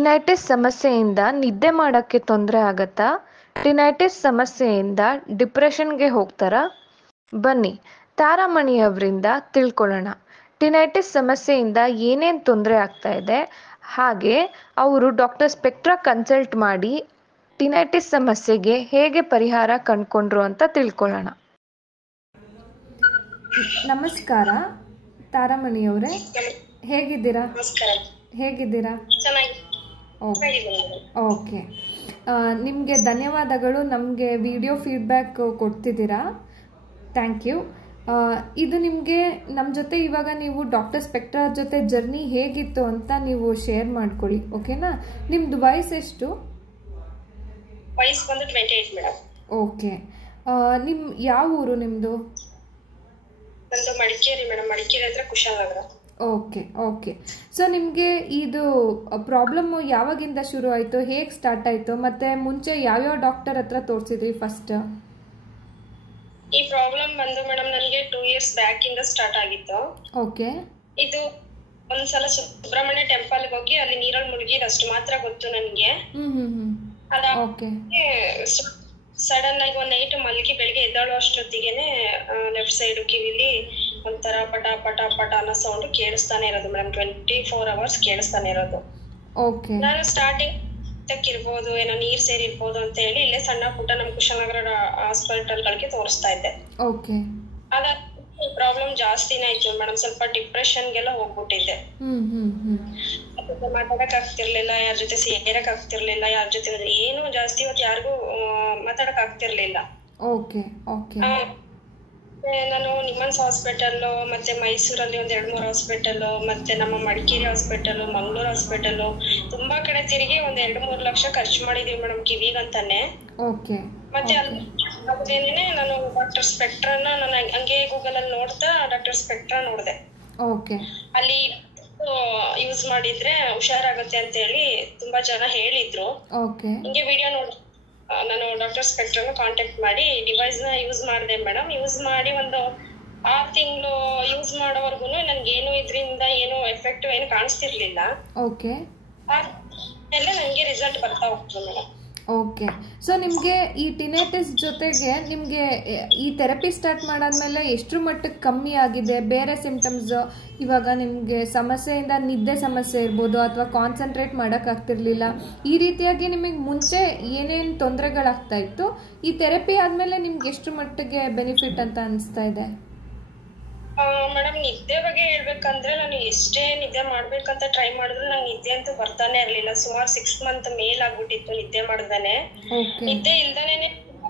ಟಿನೈಟಿಸ್ ಸಮಸ್ಯೆಯಿಂದ ನಿದ್ದೆ ಮಾಡೋಕ್ಕೆ ತೊಂದರೆ ಆಗತ್ತಾ? ಟಿನೈಟಿಸ್ ಸಮಸ್ಯೆಯಿಂದ ಡಿಪ್ರೆಷನ್ಗೆ ಹೋಗ್ತಾರಾ? ಬನ್ನಿ ತಾರಾಮಣಿ ಅವರಿಂದ ತಿಳ್ಕೊಳ್ಳೋಣ. ಟಿನೈಟಿಸ್ ಸಮಸ್ಯೆಯಿಂದ ಏನೇನು ತೊಂದರೆ ಆಗ್ತಾ ಇದೆ, ಹಾಗೆ ಅವರು ಡಾಕ್ಟರ್ ಸ್ಪೆಕ್ಟ್ರಾ ಕನ್ಸಲ್ಟ್ ಮಾಡಿ ಟಿನೈಟಿಸ್ ಸಮಸ್ಯೆಗೆ ಹೇಗೆ ಪರಿಹಾರ ಕಂಡುಕೊಂಡ್ರು ಅಂತ ತಿಳ್ಕೊಳ್ಳೋಣ. ನಮಸ್ಕಾರ ತಾರಾಮಣಿಯವರೇ, ಹೇಗಿದ್ದೀರಾ? ಹೇಗಿದ್ದೀರಾ? ಓಕೆ, ನಿಮಗೆ ಧನ್ಯವಾದಗಳು. ನಮಗೆ ವಿಡಿಯೋ ಫೀಡ್ಬ್ಯಾಕ್ ಕೊಡ್ತಿದ್ದೀರಾ, ಥ್ಯಾಂಕ್ ಯು. ಇದು ನಿಮಗೆ ನಮ್ಮ ಜೊತೆ ಇವಾಗ ನೀವು ಡಾಕ್ಟರ್ ಸ್ಪೆಕ್ಟ್ರಾ ಜೊತೆ ಜರ್ನಿ ಹೇಗಿತ್ತು ಅಂತ ನೀವು ಶೇರ್ ಮಾಡ್ಕೊಳ್ಳಿ, ಓಕೆನಾ? ನಿಮ್ಮದು ವಯಸ್ಸು ಎಷ್ಟು? ವಯಸ್ಸು ಬಂದು 28 ಮೇಡಮ್. ಓಕೆ, ನಿಮ್ಮ ಯಾವ ಊರು ನಿಮ್ಮದು? ನಂದು ಮಡಿಕೇರಿ ಮೇಡಮ್, ಮಡಿಕೇರಿ ಹತ್ರ ಕುಶಾಲನಗರ. ಓಕೆ. ಸೊ ನಿಮಗೆ ಇದು ಪ್ರಾಬ್ಲಮ್ಮು ಯಾವಾಗಿಂದ ಶುರು ಆಯಿತು, ಹೇಗೆ ಸ್ಟಾರ್ಟ್ ಆಯಿತು, ಮತ್ತು ಮುಂಚೆ ಯಾವ್ಯಾವ ಡಾಕ್ಟರ್ ಹತ್ರ ತೋರಿಸಿದ್ರಿ ಫಸ್ಟ್? ಈ ಪ್ರಾಬ್ಲಮ್ ಬಂದು ಮೇಡಮ್ ನನಗೆ 2 years ಬ್ಯಾಕ್ ಇಂದ ಸ್ಟಾರ್ಟ್ ಆಗಿತ್ತು. ಓಕೆ. ಇದು ಒಂದ್ಸಲ ಸುಬ್ರಹ್ಮಣ್ಯ ಟೆಂಪಲ್ಗೆ ಹೋಗಿ ಅಲ್ಲಿ ನೀರಲ್ಲಿ ಮುಳುಗಿದ ಅಷ್ಟು ಮಾತ್ರ ಗೊತ್ತು ನನಗೆ. ಸಡನ್ ಆಗಿ ಒಂದ್ ನೈಟ್ ಮಲಗಿ ಬೆಳಿಗ್ಗೆ ಎದ್ದಾಳು ಅಷ್ಟೊತ್ತಿಗೆನೆ ಲೆಫ್ಟ್ ಸೈಡ್ ಕಿವಿಲಿ ಒಂಥರ ಪಟ ಪಟ ಪಟ ಅನ್ನೋ ಸೌಂಡ್ ಕೇಳಿಸ್ತಾನೆ ಇರೋದು ಮೇಡಮ್. 24 hours ಕೇಳಿಸ್ತಾನೆ ಇರೋದು. ನಾನು ಸ್ಟಾರ್ಟಿಂಗ್ ಇರ್ಬೋದು, ಏನೋ ನೀರ್ ಸೇರಿರ್ಬೋದು ಅಂತ ಹೇಳಿ ಇಲ್ಲೇ ಸಣ್ಣ ಪುಟ್ಟ ನಮ್ ಕುಶಾಲನಗರ ಹಾಸ್ಪಿಟಲ್ಗಳಿಗೆ ತೋರಿಸ್ತಾ ಇದ್ದೆ. ಅದ ಪ್ರಾಬ್ಲಮ್ ಜಾಸ್ತಿನೇ ಆಯ್ತು ಮೇಡಮ್. ಸ್ವಲ್ಪ ಡಿಪ್ರೆಷನ್ಗೆಲ್ಲ ಹೋಗ್ಬಿಟ್ಟಿದ್ದೆ. ಮಾತಾಡಕ್ ಆಗ್ತಿರ್ಲಿಲ್ಲ, ಯಾರ ಜೊತೆ ಸೇರಕ್ ಆಗ್ತಿರ್ಲಿಲ್ಲ, ಯಾರ ಜೊತೆ ಏನು ಜಾಸ್ತಿ ಇವತ್ತು ಯಾರಿಗೂ ಮಾತಾಡಕ್ ಆಗ್ತಿರ್ಲಿಲ್ಲ. ನಾನು ನಿಮ್ಮನ್ಸ್ ಹಾಸ್ಪಿಟಲ್, ಮತ್ತೆ ಮೈಸೂರಲ್ಲಿ ಒಂದ್ 2-3 ಹಾಸ್ಪಿಟಲ್, ಮತ್ತೆ ನಮ್ಮ ಮಡಿಕೇರಿ ಹಾಸ್ಪಿಟಲ್, ಮಂಗಳೂರು ಹಾಸ್ಪಿಟಲ್, ತುಂಬಾ ಕಡೆ ತಿರುಗಿ ಒಂದ್ 2-3 ಲಕ್ಷ ಖರ್ಚು ಮಾಡಿದೀವಿ ಮೇಡಮ್ ಕಿವಿಗಂತಾನೆ. ಮತ್ತೆ ಅದೇನೇನೆ ನಾನು ಡಾಕ್ಟರ್ ಸ್ಪೆಕ್ಟ್ರಾನ ನಾನು ಹಂಗೆ ಗೂಗಲ್ ಅಲ್ಲಿ ನೋಡ್ತಾ ಡಾಕ್ಟರ್ ಸ್ಪೆಕ್ಟ್ರಾ ನೋಡ್ದೆ. ಅಲ್ಲಿ ಯೂಸ್ ಮಾಡಿದ್ರೆ ಹುಷಾರಾಗುತ್ತೆ ಅಂತ ಹೇಳಿ ತುಂಬಾ ಜನ ಹೇಳಿದ್ರು. ಹಿಂಗೆ ವಿಡಿಯೋ ನೋಡಿ ನಾನು ಡಾಕ್ಟರ್ ಸ್ಪೆಕ್ಟ್ರಾನ ಕಾಂಟ್ಯಾಕ್ಟ್ ಮಾಡಿ ಡಿವೈಸ್ ನ ಯೂಸ್ ಮಾಡಿದೆ ಮೇಡಮ್. ಯೂಸ್ ಮಾಡಿ ಒಂದು 6 ತಿಂಗಳು ಯೂಸ್ ಮಾಡೋವರೆಗೂ ನನ್ಗೇನು ಇದರಿಂದ ಏನು ಎಫೆಕ್ಟ್ ಏನು ಕಾಣಿಸ್ತಿರ್ಲಿಲ್ಲ. ನನಗೆ ರಿಸಲ್ಟ್ ಬರ್ತಾ ಹೋಗ್ತದೆ ಮೇಡಮ್. ಓಕೆ, ಸೊ ನಿಮಗೆ ಈ ಟಿನೈಟಿಸ್ ಜೊತೆಗೆ ನಿಮಗೆ ಈ ಥೆರಪಿ ಸ್ಟಾರ್ಟ್ ಮಾಡಾದ್ಮೇಲೆ ಎಷ್ಟರ ಮಟ್ಟಕ್ಕೆ ಕಮ್ಮಿ ಆಗಿದೆ? ಬೇರೆ ಸಿಂಪ್ಟಮ್ಸ್ ಇವಾಗ ನಿಮಗೆ ಸಮಸ್ಯೆಯಿಂದ ನಿದ್ದೆ ಸಮಸ್ಯೆ ಇರ್ಬೋದು, ಅಥವಾ ಕಾನ್ಸಂಟ್ರೇಟ್ ಮಾಡೋಕ್ಕಾಗ್ತಿರ್ಲಿಲ್ಲ, ಈ ರೀತಿಯಾಗಿ ನಿಮಗೆ ಮುಂಚೆ ಏನೇನು ತೊಂದರೆಗಳಾಗ್ತಾ ಇತ್ತು, ಈ ಥೆರಪಿ ಆದಮೇಲೆ ನಿಮ್ಗೆ ಎಷ್ಟು ಮಟ್ಟಿಗೆ ಬೆನಿಫಿಟ್ ಅಂತ ಅನಿಸ್ತಾ ಇದೆ? ಮೇಡಮ್, ನಿದ್ದೆ ಬಗ್ಗೆ ಹೇಳ್ಬೇಕಂದ್ರೆ ನಾನು ಎಷ್ಟೇ ನಿದ್ದೆ ಮಾಡ್ಬೇಕಂತ ಟ್ರೈ ಮಾಡಿದ್ರು ನಂಗೆ ನಿದ್ದೆ ಅಂತೂ ಬರ್ತಾನೆ ಇರ್ಲಿಲ್ಲ. ಸುಮಾರು 6 months ಮೇಲಾಗ್ಬಿಟ್ಟಿತ್ತು ನಿದ್ದೆ ಮಾಡ್ದಾನೆ. ನಿದ್ದೆ ಇಲ್ದಾನೆ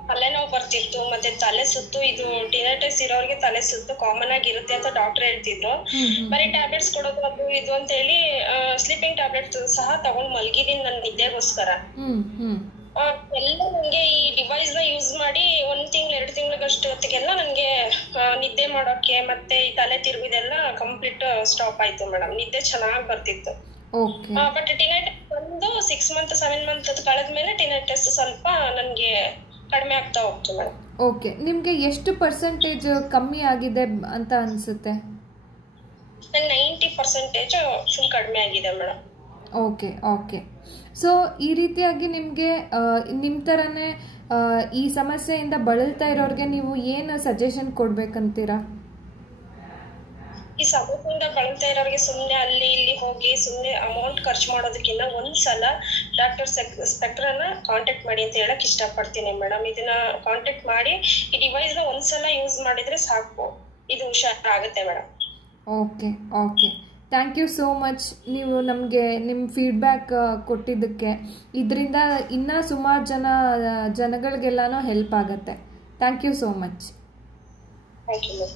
ತಲೆನೋವು ಬರ್ತಿತ್ತು, ಮತ್ತೆ ತಲೆ ಸುತ್ತು. ಇದು ಟಿನೈಟಿಸ್ ಇರೋರಿಗೆ ತಲೆ ಸುತ್ತು ಕಾಮನ್ ಆಗಿರುತ್ತೆ ಅಂತ ಡಾಕ್ಟರ್ ಹೇಳ್ತಿದ್ರು. ಬರೀ ಟ್ಯಾಬ್ಲೆಟ್ಸ್ ಕೊಡೋದು ಅದು ಇದು ಅಂತ ಹೇಳಿ ಸ್ಲೀಪಿಂಗ್ ಟ್ಯಾಬ್ಲೆಟ್ಸ್ ಸಹ ತಗೊಂಡ್ ಮಲಗಿದೀನಿ ನನ್ನ ನಿದ್ದೆಗೋಸ್ಕರ. ಎಲ್ಲ ನಂಗೆ ಈ ಡಿವೈಸ್ ನ ಯೂಸ್ ಮಾಡಿ 1 ತಿಂಗಳು 2 ತಿಂಗಳಿಗಷ್ಟು ಹೊತ್ತಿಗೆಲ್ಲ ನನ್ಗೆ ನಿದ್ದೆ ಮಾಡೋಕೆ ಮತ್ತೆ ಈ ತಲೆ ತಿರುಗಿದೆಲ್ಲ ಕಂಪ್ಲೀಟ್ ಸ್ಟಾಪ್ ಆಯ್ತು ಮೇಡಮ್. ನಿದ್ದೆ ಚೆನ್ನಾಗಿ ಬರ್ತಿತ್ತು. ಬಟ್ ಟಿನೈಟಿಸ್ ಒಂದು 6 months 7 months ಕಳೆದ್ಮೇಲೆ ಟಿನೈಟಿಸ್ ಸ್ವಲ್ಪ ನನ್ಗೆ ಕಡಿಮೆ ಆಗ್ತಾ ಹೋಗ್ತು ಮೇಡಮ್. ಓಕೆ, ನಿಮ್ಗೆ ಎಷ್ಟು ಪರ್ಸೆಂಟೇಜ್ ಕಮ್ಮಿ ಆಗಿದೆ ಅಂತ ಅನ್ಸುತ್ತೆ? 90% ಫುಲ್ ಕಡಿಮೆ ಆಗಿದೆ ಮೇಡಮ್. ಓಕೆ. ಸೊ ಈ ರೀತಿಯಾಗಿ ನಿಮಗೆ ನಿಮ್ಮ ಥರನೇ ಈ ಸಮಸ್ಯೆಯಿಂದ ಬಳಲ್ತಾ ಇರೋರಿಗೆ ನೀವು ಏನು ಸಜೆಷನ್ ಕೊಡ್ಬೇಕಂತೀರಾ? ಈ ಸಮಸ್ಯೆಯಿಂದ ಬಳಲ್ತಾ ಇರೋರಿಗೆ ಸುಮ್ಮನೆ ಅಲ್ಲಿ ಇಲ್ಲಿ ಹೋಗಿ ಸುಮ್ಮನೆ ಅಮೌಂಟ್ ಖರ್ಚು ಮಾಡೋದಕ್ಕಿಂತ ಒಂದ್ಸಲ ಡಾಕ್ಟರ್ ಸ್ಪೆಕ್ಟ್ರಾನ ಕಾಂಟ್ಯಾಕ್ಟ್ ಮಾಡಿ ಅಂತ ಹೇಳಕ್ ಇಷ್ಟಪಡ್ತೀನಿ ಮೇಡಮ್. ಇದನ್ನ ಕಾಂಟ್ಯಾಕ್ಟ್ ಮಾಡಿ ಈ ಡಿವೈಸ್ ನ ಒಂದ್ಸಲ ಯೂಸ್ ಮಾಡಿದ್ರೆ ಸಾಕು, ಇದು ಹುಷಾರಾಗುತ್ತೆ madam. Okay, thank you so much. ನೀವು ನಮಗೆ ನಿಮ್ಮ ಫೀಡ್ಬ್ಯಾಕ್ ಕೊಟ್ಟಿದ್ದಕ್ಕೆ ಇದರಿಂದ ಇನ್ನೂ ಸುಮಾರು ಜನಗಳಿಗೆಲ್ಲನೂ ಹೆಲ್ಪ್ ಆಗುತ್ತೆ. Thank you so much. Thank you.